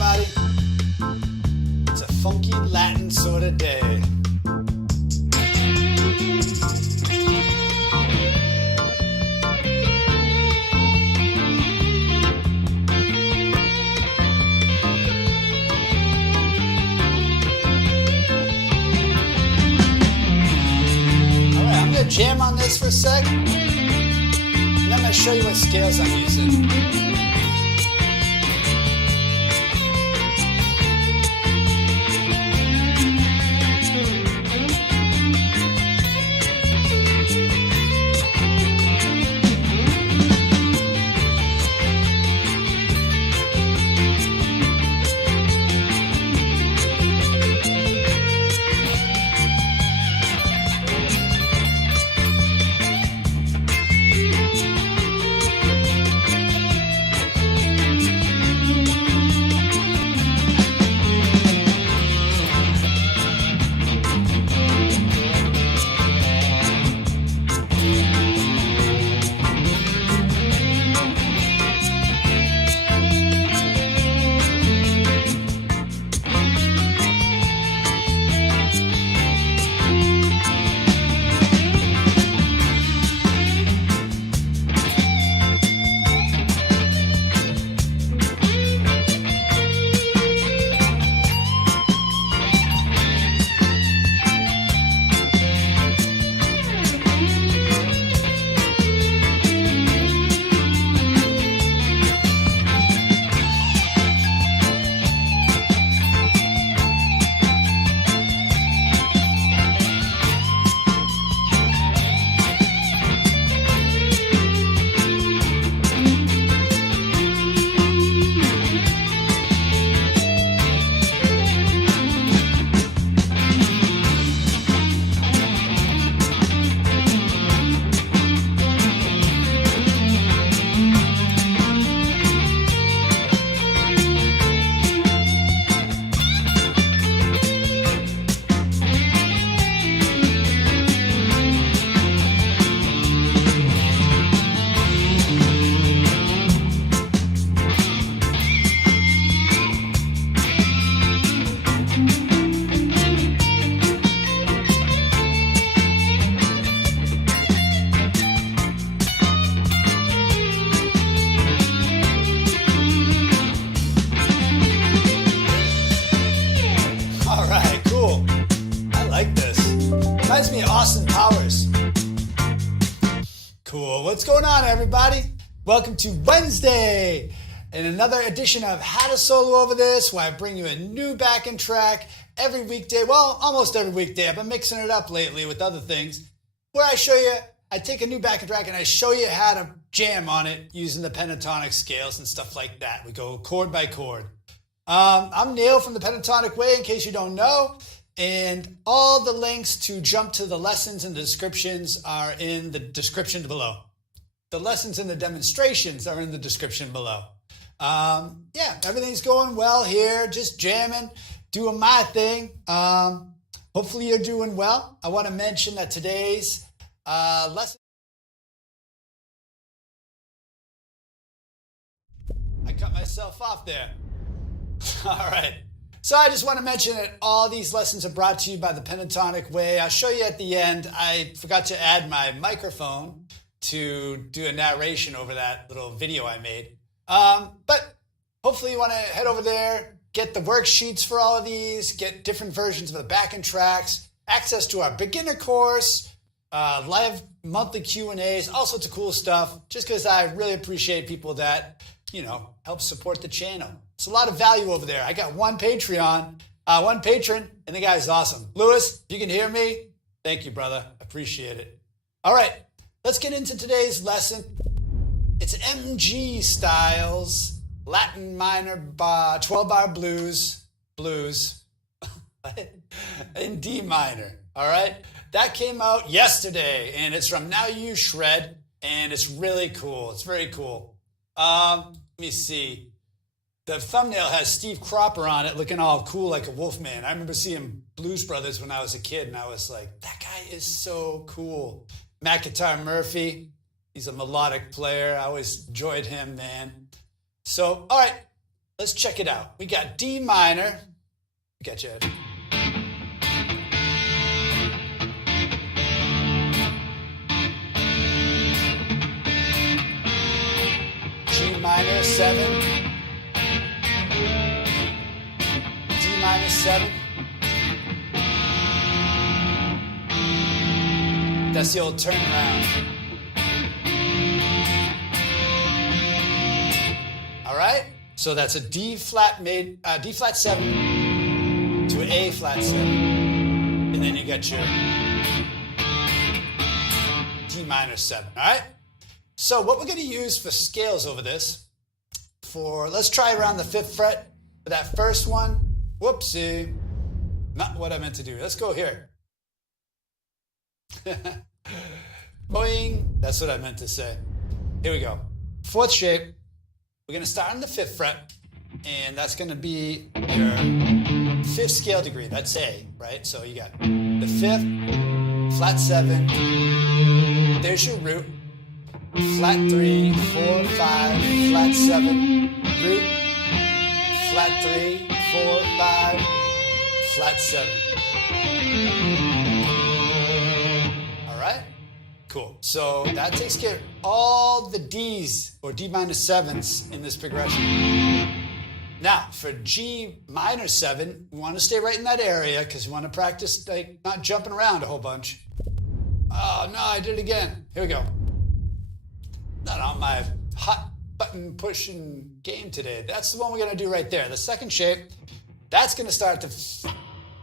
everybody. It's a funky Latin sort of day. Alright, I'm going to jam on this for a sec, and then I'm going to show you what scales I'm using. Reminds me of Austin Powers. Cool. What's going on, everybody? Welcome to Wednesday and another edition of How to Solo Over This, where I bring you a new backing track every weekday. Well, almost every weekday. I've been mixing it up lately with other things, where I take a new backing track and I show you how to jam on it using the pentatonic scales and stuff like that. We go chord by chord. I'm Neil from the Pentatonic Way, in case you don't know. And all the links to jump to the lessons and the descriptions are in the description below. The lessons and the demonstrations are in the description below. Everything's going well here, just jamming, doing my thing. Hopefully you're doing well. I want to mention that today's lesson, I cut myself off there. All right. So I just want to mention that all these lessons are brought to you by the Pentatonic Way. I'll show you at the end. I forgot to add my microphone to do a narration over that little video I made. But hopefully you want to head over there, get the worksheets for all of these, get different versions of the backing tracks, access to our beginner course, live monthly Q&As, all sorts of cool stuff, just because I really appreciate people that, help support the channel. It's a lot of value over there. I got one patron, and the guy's awesome. Lewis, if you can hear me, thank you, brother. Appreciate it. All right, let's get into today's lesson. It's MG Styles, Latin minor 12-bar blues, in D minor, all right? That came out yesterday, and it's from Now You Shred, and it's really cool. It's very cool. Let me see. The thumbnail has Steve Cropper on it looking all cool like a wolfman. I remember seeing Blues Brothers when I was a kid, and I was like, that guy is so cool. Matt Guitar Murphy, he's a melodic player. I always enjoyed him, man. So, all right, let's check it out. We got D minor. Got you. G minor 7. D minor 7. That's the old turnaround. All right? So that's a D flat 7 to A flat 7. And then you got your D minor 7. All right? So what we're going to use for scales over this, let's try around the 5th fret for that first one. Whoopsie. Not what I meant to do. Let's go here. Boing. That's what I meant to say. Here we go. 4th shape. We're going to start on the 5th fret, and that's going to be your 5th scale degree. That's A, right? So you got the 5th, flat 7. There's your root. Flat 3, 4, 5, flat 7, root. Flat 3, 4, 5, flat 7. Cool. So that takes care of all the D's or D minor 7s in this progression. Now, for G minor 7, we want to stay right in that area because we want to practice like not jumping around a whole bunch. Oh, no, I did it again. Here we go. Not on my hot button pushing game today. That's the one we're going to do right there. The second shape, that's going to start at the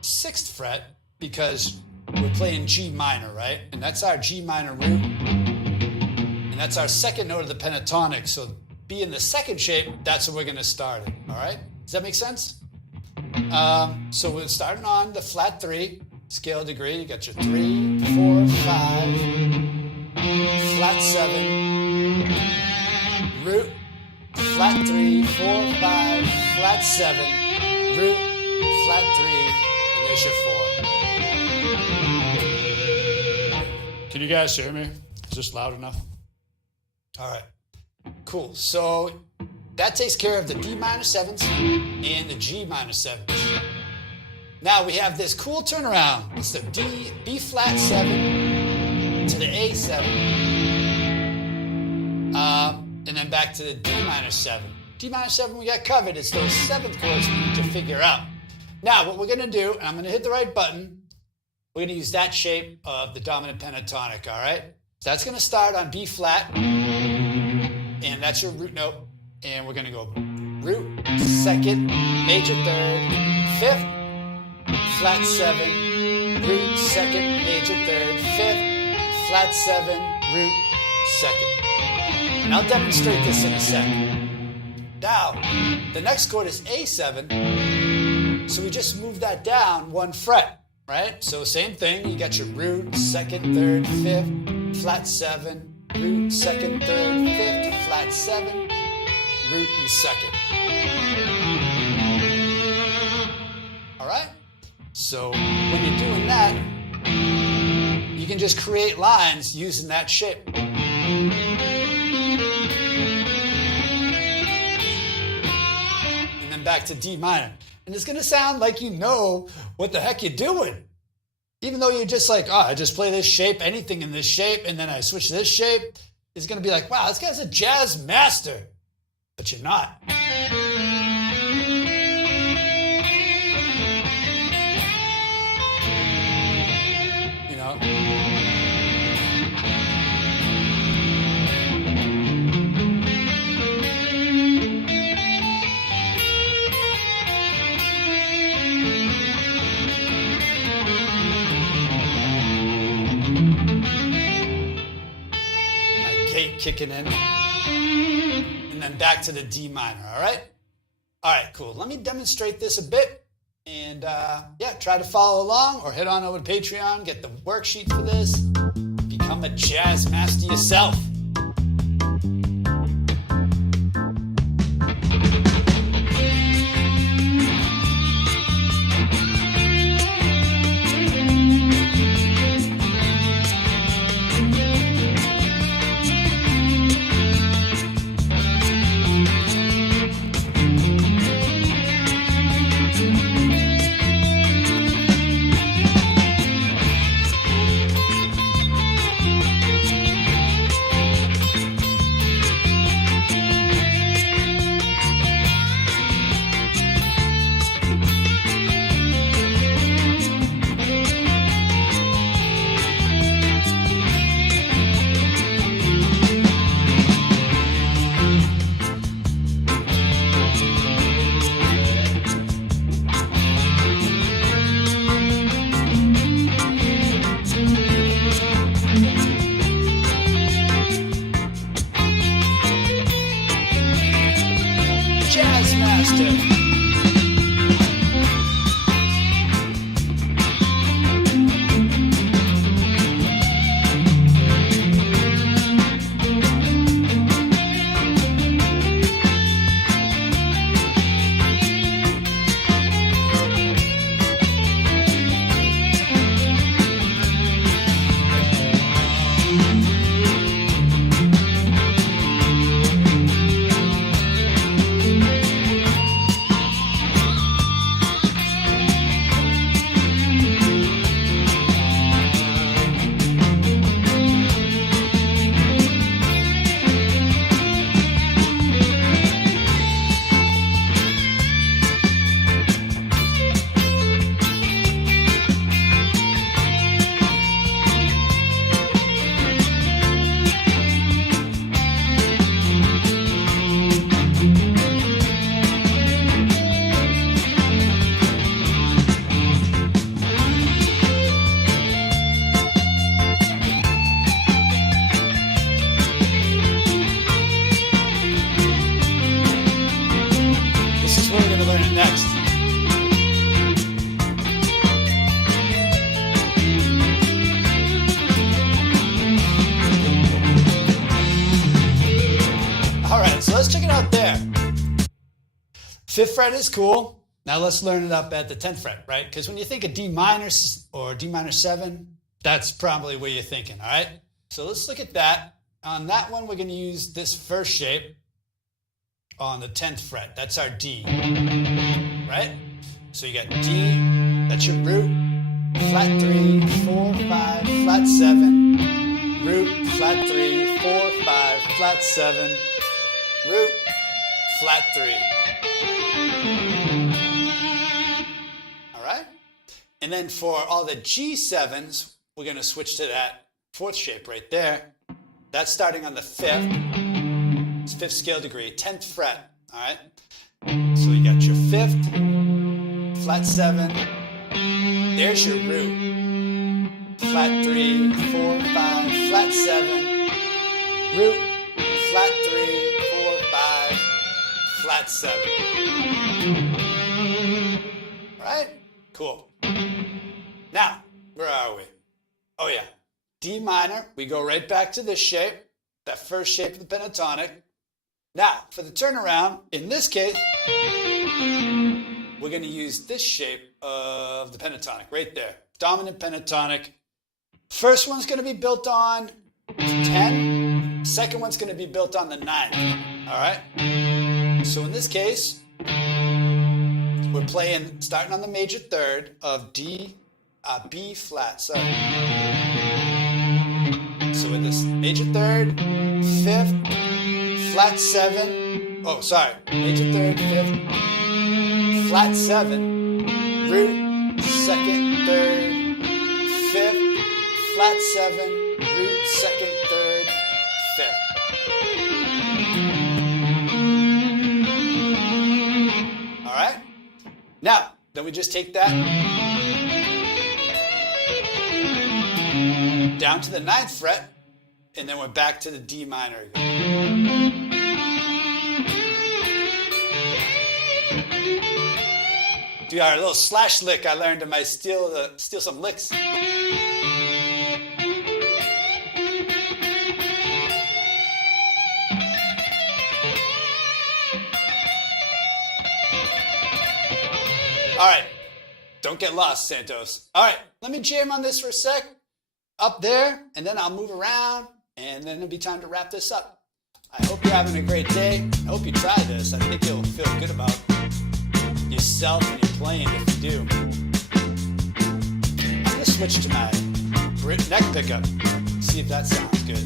6th fret because we're playing G minor, right? And that's our G minor root. And that's our second note of the pentatonic. So be in the second shape, that's where we're going to start it. All right? Does that make sense? So we're starting on the flat 3 scale degree. You got your 3, 4, 5, flat 7, root, flat 3, 4, 5, flat 7, root, flat 3, and there's your 4. Can you guys hear me? Is this loud enough? All right, cool. So that takes care of the D minor 7s and the G minor 7s. Now we have this cool turnaround. It's the B flat 7 to the A 7. And then back to the D minor 7. D minor 7 we got covered. It's those 7th chords we need to figure out. Now what we're going to do, and I'm going to hit the right button, we're going to use that shape of the dominant pentatonic, all right? So that's going to start on B flat, and that's your root note. And we're going to go root, 2nd, major 3rd, 5th, flat 7, root, 2nd, major 3rd, 5th, flat 7, root, 2nd. And I'll demonstrate this in a second. Now, the next chord is A7, so we just move that down 1 fret. Right? So same thing, you got your root, 2nd, 3rd, 5th, flat 7, root, 2nd, 3rd, 5th, flat 7, root, and 2nd. All right? So when you're doing that, you can just create lines using that shape. And then back to D minor. And it's going to sound like you know what the heck you're doing. Even though you're just like, oh, I just play this shape, anything in this shape, and then I switch to this shape. It's going to be like, wow, this guy's a jazz master. But you're not. You know? Kicking in, and then back to the D minor. All right, cool. Let me demonstrate this a bit, and yeah, try to follow along or head on over to Patreon, get the worksheet for this, become a jazz master yourself. 5th fret is cool. Now let's learn it up at the 10th fret, right? Because when you think of D minor or D minor 7, that's probably where you're thinking, all right? So let's look at that. On that one, we're going to use this first shape on the 10th fret. That's our D, right? So you got D, that's your root, flat 3, 4, 5, flat 7, root, flat 3, 4, 5, flat 7, root, flat 3. All right? And then for all the G7s, we're going to switch to that 4th shape right there. That's starting on the 5th. It's 5th scale degree, 10th fret. All right? So you got your 5th, flat 7. There's your root. Flat 3, 4, 5, flat 7. Root, flat 3, 4, 5, flat 7. All right? Cool. Now, where are we? Oh yeah, D minor. We go right back to this shape, that first shape of the pentatonic. Now, for the turnaround, in this case, we're going to use this shape of the pentatonic right there. Dominant pentatonic. First one's going to be built on 10. Second one's going to be built on the 9th. All right? So in this case, we're playing, starting on the major 3rd of B flat, sorry. So with this major 3rd, 5th, flat 7, oh sorry, major 3rd, 5th, flat 7, root, 2nd, 3rd, 5th, flat 7, root, 2nd, 3rd, 5th. All right? Now, then we just take that down to the 9th fret, and then we're back to the D minor again. Do our little slash lick I learned in my steal some licks. All right, don't get lost, Santos. All right, let me jam on this for a sec. Up there, and then I'll move around, and then it'll be time to wrap this up. I hope you're having a great day. I hope you try this. I think you'll feel good about yourself and your playing if you do. I'm going to switch to my neck pickup, see if that sounds good.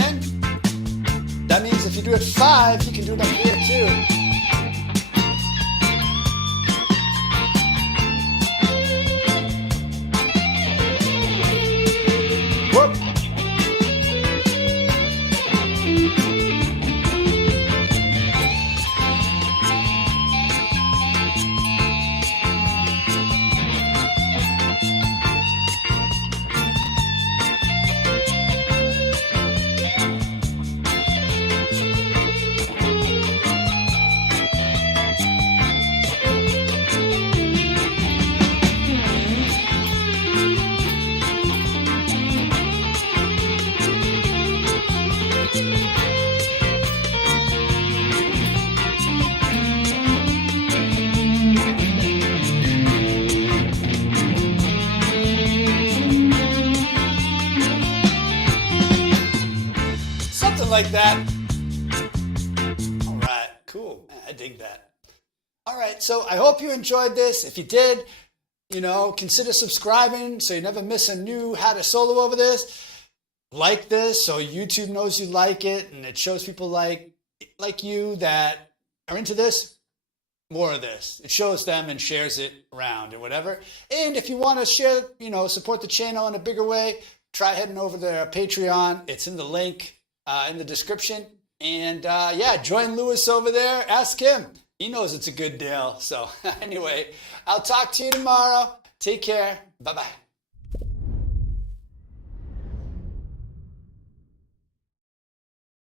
And that means if you do it 5, you can do it up here too. Whoop. Something like that. All right, cool. I dig that. All right, so I hope you enjoyed this. If you did, consider subscribing so you never miss a new how to solo over this. Like this so YouTube knows you like it and it shows people like you that are into this, more of this. It shows them and shares it around and whatever. And if you want to share, support the channel in a bigger way, try heading over to our Patreon. It's in the link in the description. And join Lewis over there. Ask him. He knows it's a good deal. So anyway, I'll talk to you tomorrow. Take care. Bye-bye.